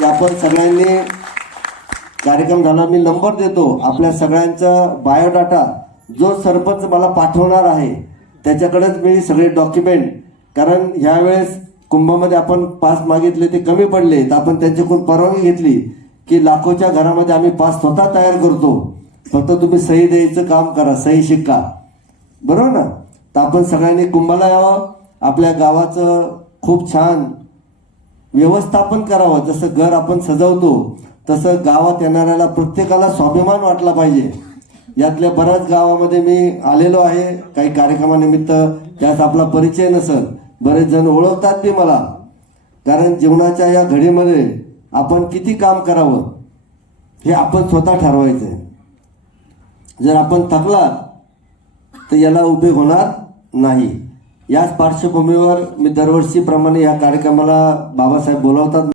की आपण सगळ्यांनी कार्यक्रम झाला मी नंबर देतो. आपल्या सगळ्यांचा बायोडाटा जो सरपंच मला पाठवणार आहे त्याच्याकडेच मी सगळे डॉक्युमेंट. कारण ह्यावेळेस कुंभामध्ये आपण पास मागितले ते कमी पडले तर आपण त्यांच्याकडून परवानगी घेतली की लाखोच्या घरामध्ये आम्ही पास स्वतः तयार करतो. फक्त तुम्ही सही द्यायचं काम करा सही शिक्का. बरोबर ना? तर आपण सगळ्यांनी कुंभाला यावं. आपल्या गावाचं खूप छान व्यवस्थापन करावं. जसं घर आपण सजवतो तसं गावात येणाऱ्याला प्रत्येकाला स्वाभिमान वाटला पाहिजे. यातल्या बऱ्याच गावामध्ये मी आलेलो आहे. काही कार्यक्रमानिमित्त त्यात आपला परिचय नसल. बरेच जण ओळखतात बी मला. कारण जीवनाच्या या घडीमध्ये आपण किती काम करावं हे आपण स्वतः ठरवायचं आहे. जर आपण थकला तर याला उभे होणार नाही. याच पार्श्वभूमीवर मी दरवर्षीप्रमाणे या कार्यक्रमाला बाबासाहेब बोलावतात.